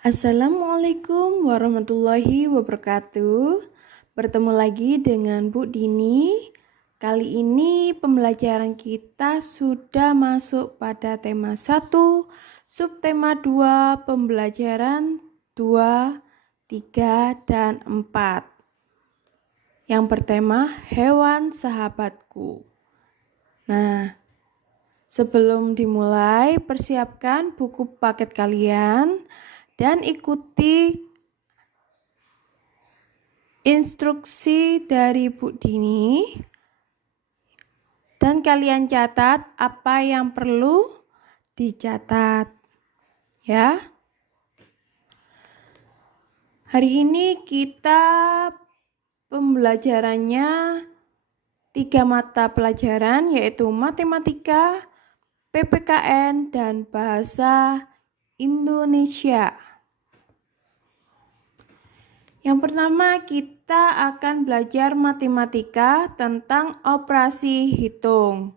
Assalamualaikum warahmatullahi wabarakatuh. Bertemu lagi dengan Bu Dini. Kali ini pembelajaran kita sudah masuk pada tema 1, subtema 2, pembelajaran 2, 3, dan 4. Yang bertema hewan sahabatku. Nah, sebelum dimulai, persiapkan buku paket kalian dan ikuti instruksi dari Bu Dini. Dan kalian catat apa yang perlu dicatat. Ya. Hari ini kita pembelajarannya 3 mata pelajaran, yaitu matematika, PPKN, dan bahasa Indonesia. Yang pertama, kita akan belajar matematika tentang operasi hitung.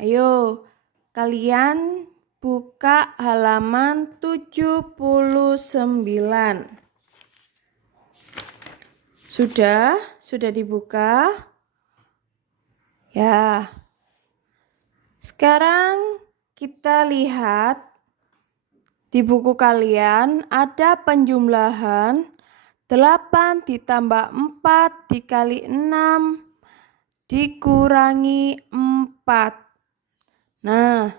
Ayo, kalian buka halaman 79. Sudah dibuka? Ya. Sekarang kita lihat di buku kalian ada penjumlahan 8 ditambah 4 dikali 6 dikurangi 4. Nah,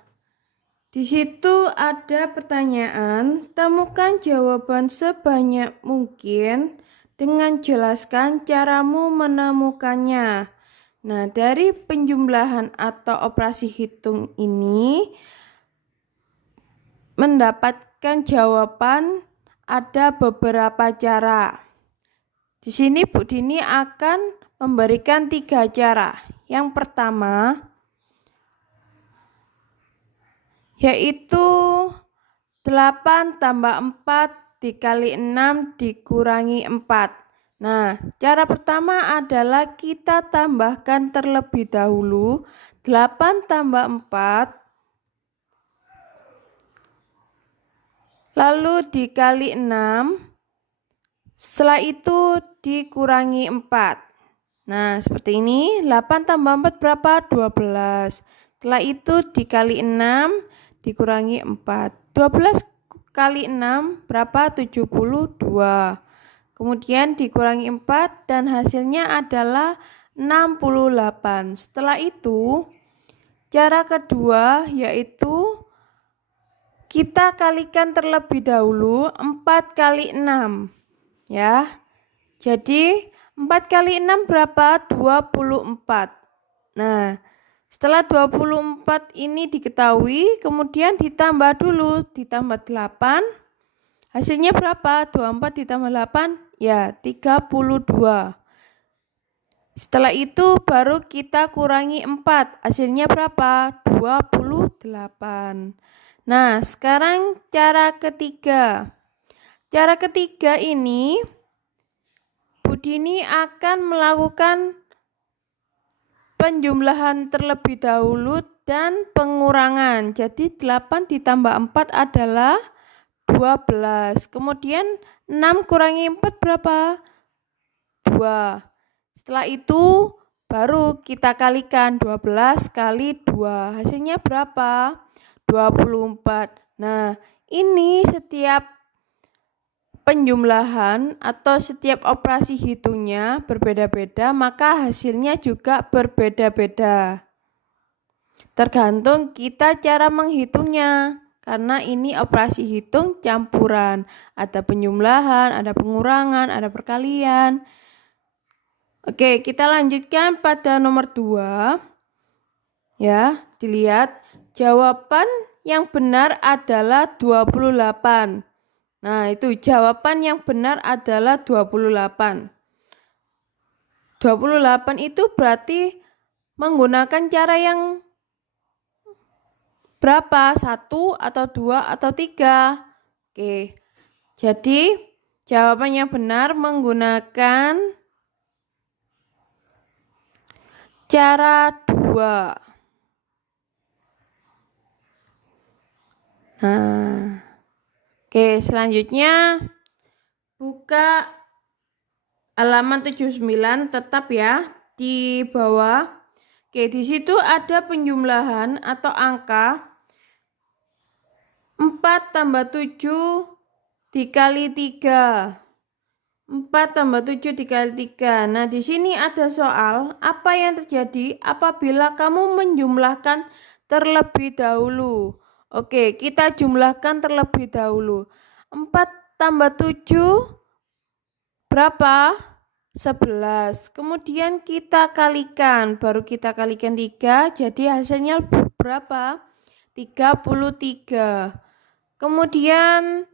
di situ ada pertanyaan, temukan jawaban sebanyak mungkin dengan jelaskan caramu menemukannya. Nah, dari penjumlahan atau operasi hitung ini mendapatkan jawaban ada beberapa cara. Di sini Bu Dini akan memberikan 3 cara. Yang pertama yaitu 8 tambah 4 dikali 6 dikurangi 4. Nah, cara pertama adalah kita tambahkan terlebih dahulu 8 tambah 4 lalu dikali 6, setelah itu dikurangi 4. Nah, seperti ini, 8 tambah 4 berapa? 12. Setelah itu dikali 6, dikurangi 4. 12 kali 6 berapa? 72. Kemudian dikurangi 4 dan hasilnya adalah 68. Setelah itu, cara kedua yaitu kita kalikan terlebih dahulu 4 kali 6. Ya. Jadi 4 kali 6 berapa? 24. Nah, setelah 24 ini diketahui, kemudian ditambah dulu, ditambah 8. Hasilnya berapa? 24 ditambah 8, ya 32. Setelah itu baru kita kurangi 4, hasilnya berapa? 28. Nah, sekarang cara ketiga. Cara ketiga ini Bu Dini akan melakukan penjumlahan terlebih dahulu dan pengurangan. Jadi 8 ditambah 4 adalah 12. Kemudian 6 kurangi 4 berapa? 2. Setelah itu baru kita kalikan 12 kali 2. Hasilnya berapa? 24. Nah, ini setiap penjumlahan atau setiap operasi hitungnya berbeda-beda, maka hasilnya juga berbeda-beda. Tergantung kita cara menghitungnya, karena ini operasi hitung campuran. Ada penjumlahan, ada pengurangan, ada perkalian. Oke, kita lanjutkan pada nomor 2. Ya, dilihat jawaban yang benar adalah 28. Nah, itu jawaban yang benar adalah 28. 28 itu berarti menggunakan cara yang berapa? 1 atau 2 atau 3? Oke. Jadi, jawaban yang benar menggunakan cara 2. Nah, Oke, selanjutnya buka halaman 79 tetap ya di bawah. Oke, di situ ada penjumlahan atau angka 4 tambah 7 dikali 3. 4 tambah 7 dikali 3. Nah, di sini ada soal, apa yang terjadi apabila kamu menjumlahkan terlebih dahulu? Oke, kita jumlahkan terlebih dahulu. 4 tambah 7 berapa? 11. Kemudian kita kalikan, baru kita kalikan 3, jadi hasilnya berapa? 33. Kemudian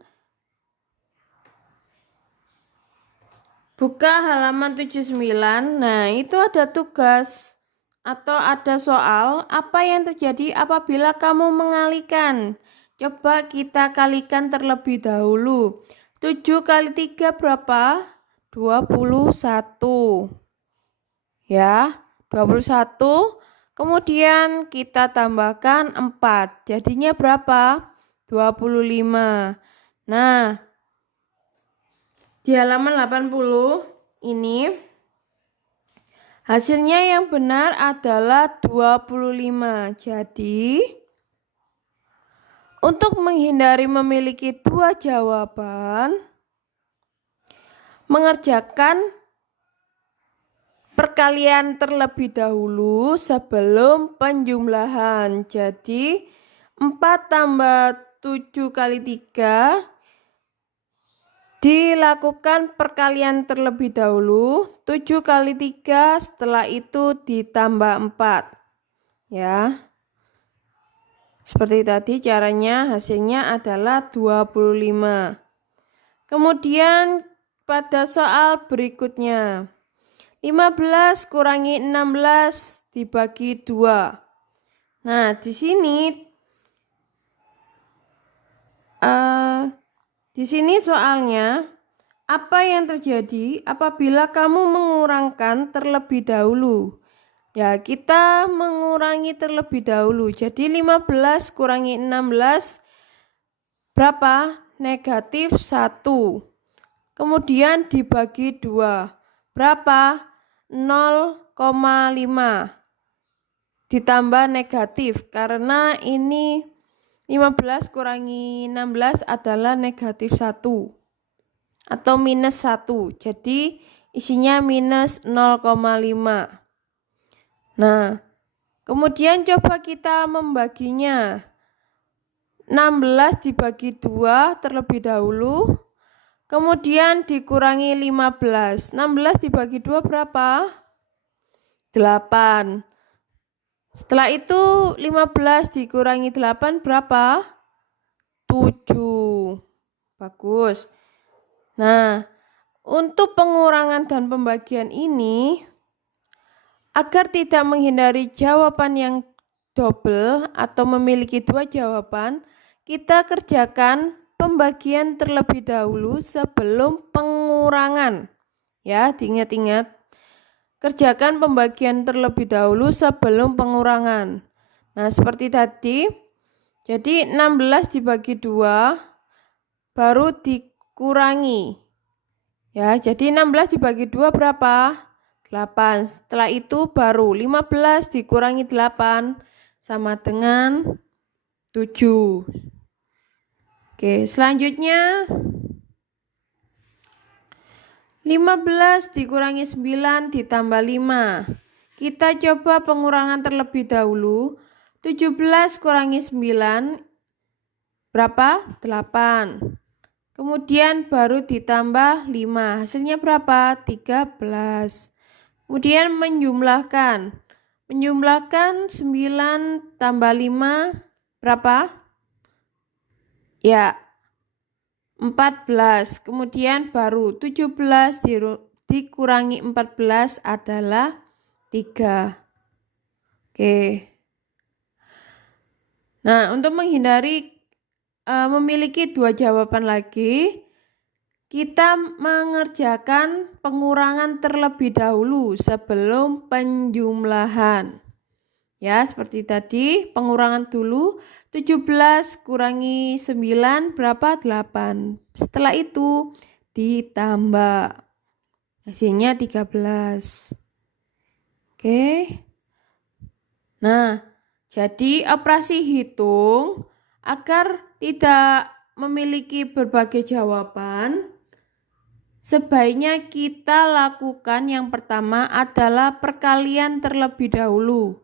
buka halaman 79. Nah, itu ada tugas atau ada soal, apa yang terjadi apabila kamu mengalihkan? Coba kita kalikan terlebih dahulu. 7 kali 3 berapa? 21. Ya, 21. Kemudian kita tambahkan 4. Jadinya berapa? 25. Nah, di halaman 80 ini hasilnya yang benar adalah 25. Jadi, untuk menghindari memiliki dua jawaban, mengerjakan perkalian terlebih dahulu sebelum penjumlahan. Jadi, 4 tambah 7 kali 3 dilakukan perkalian terlebih dahulu. 7 kali 3 setelah itu ditambah 4. Ya. Seperti tadi caranya, hasilnya adalah 25. Kemudian pada soal berikutnya, 15 kurangi 16 dibagi 2. Nah, di sini soalnya, apa yang terjadi apabila kamu mengurangkan terlebih dahulu? Ya, kita mengurangi terlebih dahulu. Jadi 15 kurangi 16 berapa? Negatif 1. Kemudian dibagi 2. Berapa? 0,5. Ditambah negatif karena ini 15 kurangi 16 adalah negatif 1 atau minus 1. Jadi isinya minus 0,5. Nah, kemudian coba kita membaginya. 16 dibagi 2 terlebih dahulu. Kemudian dikurangi 15. 16 dibagi 2 berapa? 8. Setelah itu 15 dikurangi 8 berapa? 7. Bagus. Nah, untuk pengurangan dan pembagian ini, agar tidak menghindari jawaban yang double atau memiliki dua jawaban, kita kerjakan pembagian terlebih dahulu sebelum pengurangan. Ya, diingat-ingat. Kerjakan pembagian terlebih dahulu sebelum pengurangan. Nah, seperti tadi. Jadi 16 dibagi 2 baru dikurangi. Ya, jadi 16 dibagi 2 berapa? 8. Setelah itu baru 15 dikurangi 8 sama dengan 7. Oke, selanjutnya 15 dikurangi 9 ditambah 5. Kita coba pengurangan terlebih dahulu. 17 kurangi 9 berapa? 8. Kemudian baru ditambah 5. Hasilnya berapa? 13. Kemudian menjumlahkan. Menjumlahkan 9 tambah 5 berapa? Ya, 14. Kemudian baru 17 dikurangi 14 adalah 3. Oke. Nah, untuk menghindari memiliki dua jawaban lagi, kita mengerjakan pengurangan terlebih dahulu sebelum penjumlahan. Ya, seperti tadi, pengurangan dulu. 17 kurangi 9 berapa? 8. Setelah itu ditambah. Hasilnya 13. Oke. Nah, jadi operasi hitung agar tidak memiliki berbagai jawaban, sebaiknya kita lakukan yang pertama adalah perkalian terlebih dahulu.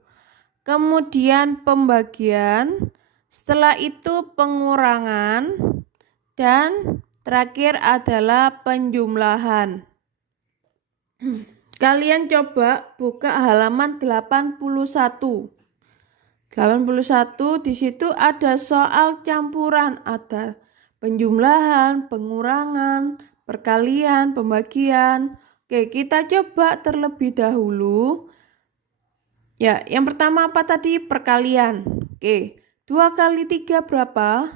Kemudian pembagian, setelah itu pengurangan, dan terakhir adalah penjumlahan. Kalian coba buka halaman 81. 81 di situ ada soal campuran, ada penjumlahan, pengurangan, perkalian, pembagian. Oke, kita coba terlebih dahulu. Ya, yang pertama apa tadi? Perkalian. Oke, 2 kali 3 berapa?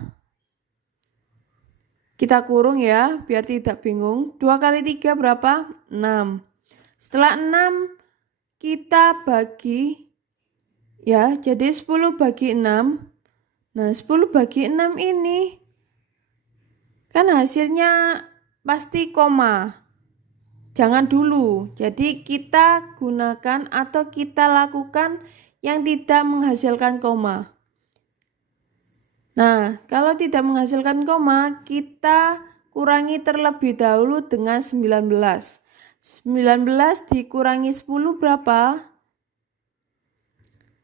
Kita kurung ya, biar tidak bingung. 2 kali 3 berapa? 6. Setelah 6, kita bagi. Ya, jadi 10 bagi 6. Nah, 10 bagi 6 ini. Kan hasilnya pasti koma. Jangan dulu, jadi kita gunakan atau kita lakukan yang tidak menghasilkan koma. Nah, kalau tidak menghasilkan koma, kita kurangi terlebih dahulu dengan 19. 19 dikurangi 10 berapa?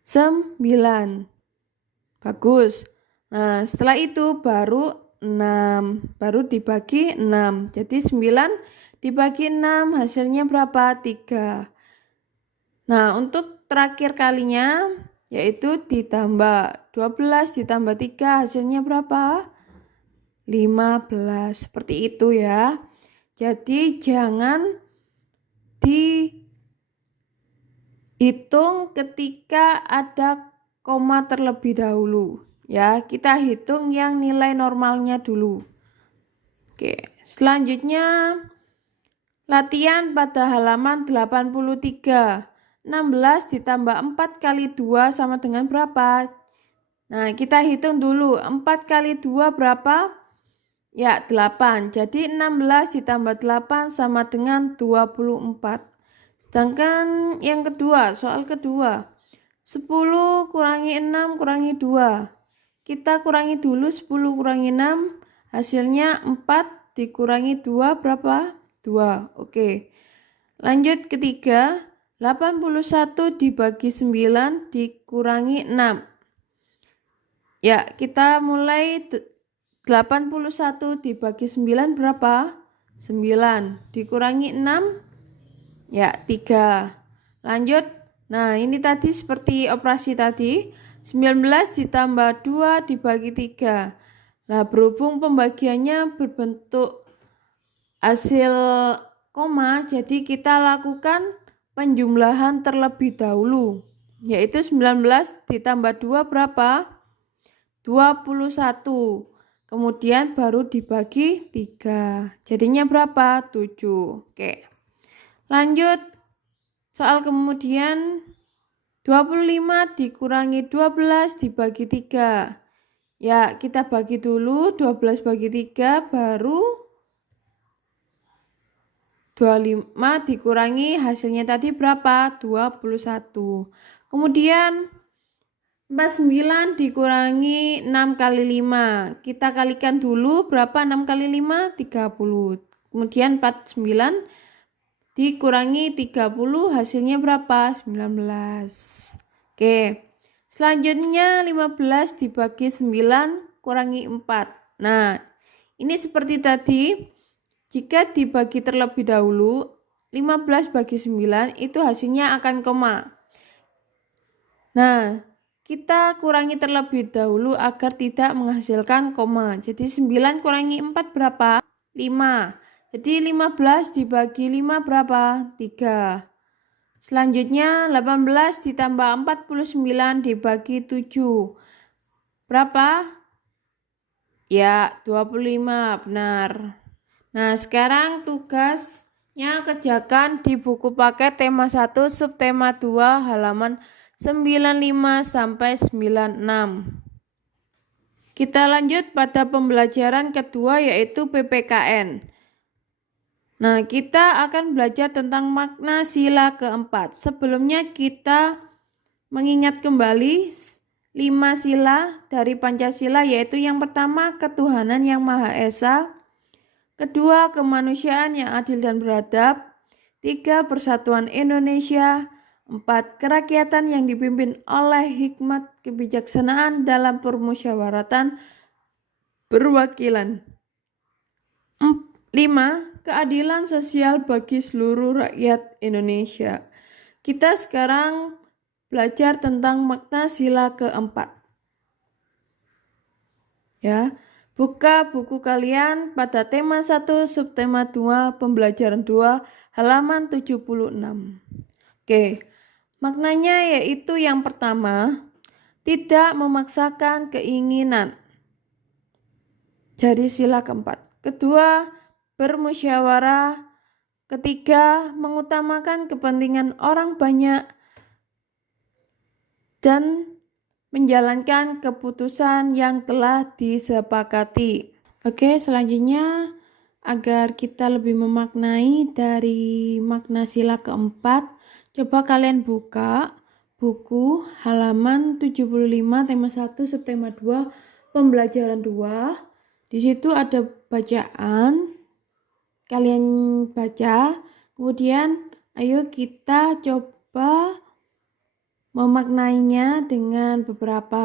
9. Bagus. Nah, setelah itu baru 6. Baru dibagi 6. Jadi 9 dibagi 6 hasilnya berapa? 3. Nah, untuk terakhir kalinya yaitu ditambah 12 ditambah 3 hasilnya berapa? 15. Seperti itu ya. Jadi jangan dihitung ketika ada koma terlebih dahulu. Ya, kita hitung yang nilai normalnya dulu. Oke, selanjutnya latihan pada halaman 83. 16 ditambah 4 kali 2 sama dengan berapa? Nah, kita hitung dulu. 4 kali 2 berapa? Ya, 8. Jadi 16 ditambah 8 sama dengan 24. Sedangkan yang kedua, soal kedua. 10 kurangi 6 kurangi 2. Kita kurangi dulu 10 kurangi 6. Hasilnya 4 dikurangi 2 berapa? 2. Oke. Lanjut ketiga, 81 dibagi 9 dikurangi 6. Ya, kita mulai 81 dibagi 9 berapa? 9 dikurangi 6. Ya, 3. Lanjut. Nah, ini tadi seperti operasi tadi. 19 ditambah 2 dibagi 3. Nah, berhubung pembagiannya berbentuk hasil koma, jadi kita lakukan penjumlahan terlebih dahulu, yaitu 19 ditambah 2 berapa? 21. Kemudian baru dibagi 3. Jadinya berapa? 7. Oke. Lanjut. Soal kemudian 25 dikurangi 12 dibagi 3. Ya, kita bagi dulu 12 bagi 3 baru 25 dikurangi hasilnya tadi berapa? 21. Kemudian 49 dikurangi 6 kali 5. Kita kalikan dulu berapa 6 kali 5? 30. Kemudian 49 dikurangi 30 hasilnya berapa? 19. Oke. Selanjutnya 15 dibagi 9 kurangi 4. Nah, ini seperti tadi. Jika dibagi terlebih dahulu, 15 bagi 9 itu hasilnya akan koma. Nah, kita kurangi terlebih dahulu agar tidak menghasilkan koma. Jadi 9 kurangi 4 berapa? 5. Jadi 15 dibagi 5 berapa? 3. Selanjutnya 18 ditambah 49 dibagi 7. Berapa? Ya, 25. Benar. Nah, sekarang tugasnya kerjakan di buku paket tema 1 subtema 2 halaman 95 sampai 96. Kita lanjut pada pembelajaran kedua yaitu PPKN. Nah, kita akan belajar tentang makna sila keempat. Sebelumnya kita mengingat kembali 5 sila dari Pancasila, yaitu yang pertama ketuhanan yang Maha Esa, kedua kemanusiaan yang adil dan beradab, 3 persatuan Indonesia, 4 kerakyatan yang dipimpin oleh hikmat kebijaksanaan dalam permusyawaratan perwakilan, 5 keadilan sosial bagi seluruh rakyat Indonesia. Kita sekarang belajar tentang makna sila keempat. Ya, buka buku kalian pada tema 1, subtema 2, pembelajaran 2, halaman 76. Oke, maknanya yaitu yang pertama, tidak memaksakan keinginan. Dari sila keempat. Kedua, bermusyawarah. Ketiga, mengutamakan kepentingan orang banyak dan menjalankan keputusan yang telah disepakati. Oke, selanjutnya agar kita lebih memaknai dari makna sila keempat, coba kalian buka buku halaman 75 tema 1 subtema 2 pembelajaran 2. Di situ ada bacaan, kalian baca, kemudian ayo kita coba memaknainya dengan beberapa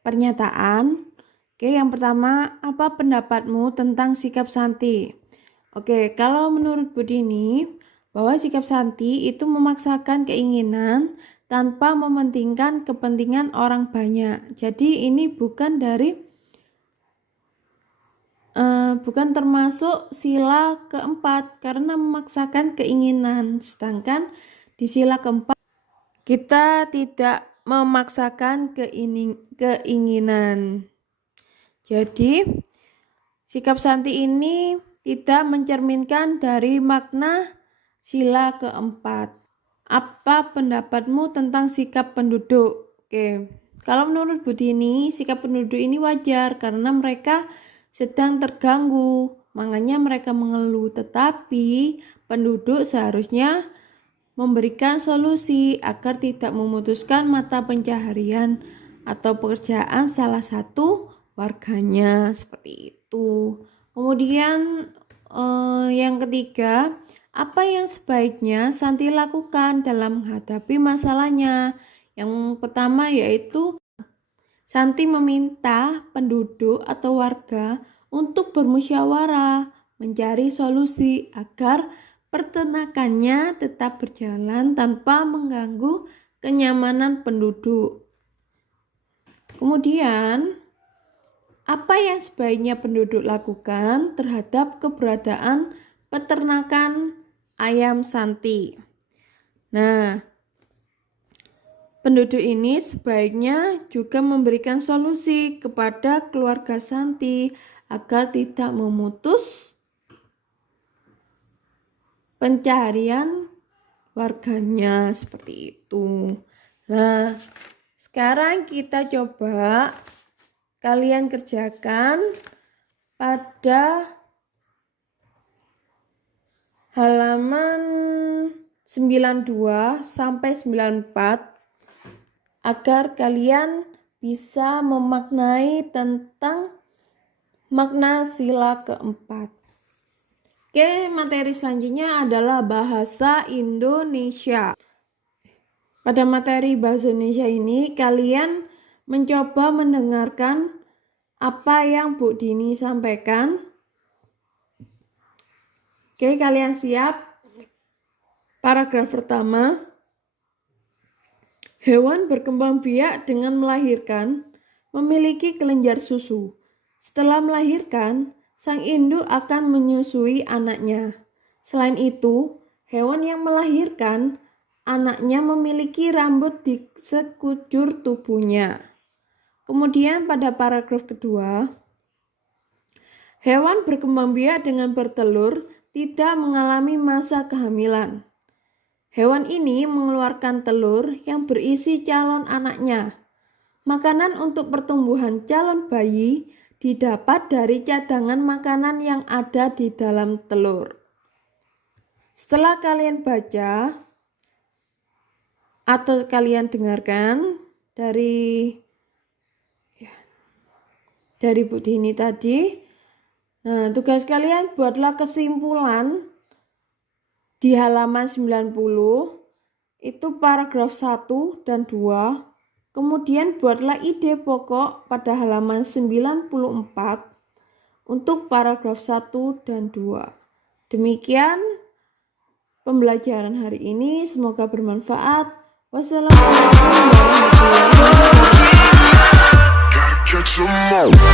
pernyataan. Oke, yang pertama, apa pendapatmu tentang sikap Santi? Oke, kalau menurut Budini, bahwa sikap Santi itu memaksakan keinginan tanpa mementingkan kepentingan orang banyak. Jadi ini bukan termasuk sila keempat karena memaksakan keinginan. Sedangkan di sila keempat kita tidak memaksakan keinginan. Jadi sikap Santi ini tidak mencerminkan dari makna sila keempat. Apa pendapatmu tentang sikap penduduk? Oke, kalau menurut Budini, sikap penduduk ini wajar karena mereka sedang terganggu, makanya mereka mengeluh. Tetapi penduduk seharusnya memberikan solusi agar tidak memutuskan mata pencaharian atau pekerjaan salah satu warganya, seperti itu. Kemudian yang ketiga, apa yang sebaiknya Santi lakukan dalam menghadapi masalahnya? Yang pertama yaitu Santi meminta penduduk atau warga untuk bermusyawarah, mencari solusi agar peternakannya tetap berjalan tanpa mengganggu kenyamanan penduduk. Kemudian, apa yang sebaiknya penduduk lakukan terhadap keberadaan peternakan ayam Santi? Nah, penduduk ini sebaiknya juga memberikan solusi kepada keluarga Santi agar tidak memutus pencaharian warganya, seperti itu. Nah, sekarang kita coba kalian kerjakan pada halaman 92 sampai 94 agar kalian bisa memaknai tentang makna sila keempat. Oke, materi selanjutnya adalah bahasa Indonesia. Pada materi bahasa Indonesia ini, kalian mencoba mendengarkan apa yang Bu Dini sampaikan. Oke, kalian siap? Paragraf pertama. Hewan berkembang biak dengan melahirkan memiliki kelenjar susu. Setelah melahirkan, sang induk akan menyusui anaknya. Selain itu, hewan yang melahirkan anaknya memiliki rambut di sekujur tubuhnya. Kemudian pada paragraf kedua, hewan berkembang biak dengan bertelur tidak mengalami masa kehamilan. Hewan ini mengeluarkan telur yang berisi calon anaknya. Makanan untuk pertumbuhan calon bayi didapat dari cadangan makanan yang ada di dalam telur. Setelah kalian baca atau kalian dengarkan dari Bu Dini tadi, nah tugas kalian buatlah kesimpulan di halaman 90, itu paragraf 1 dan 2. Kemudian buatlah ide pokok pada halaman 94 untuk paragraf 1 dan 2. Demikian pembelajaran hari ini, semoga bermanfaat. Wassalamualaikum warahmatullahi wabarakatuh.